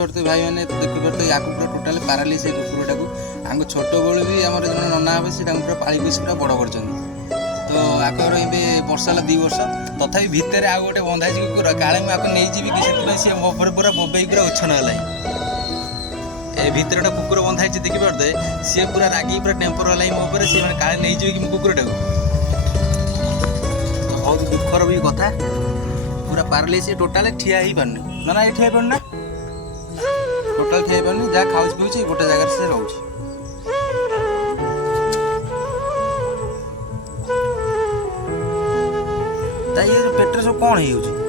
भाई मैंने देखिए तो या पूरा टोटाल पारालिस है कुकुरटा को आंग छोट बेलू भी आम जो नना हे से पूरा पाली पोषी पूरा बड़ कर तो आकर वर्षा 2 वर्ष तथापि भितर आउ गोटे बंधा कुकुर काले मुझे नहीं कि सी मोपर पूरा बोबई पूरा उच्छन है ए भितर गोटे कुकुर बंधा देखिए सी पूरा रागी पूरा टेम्पर है मोपर सी मैंने काले नहीं कि कुकुरटा को बहुत दुखर भी कथा पूरा पारालिस टोटाल ठिया ही पारनी ना ये ठिया पारना टोटाल ठिया पारनी जहाँ खाऊ पीछे गोटे जगार से रोच पेट सब कौन हो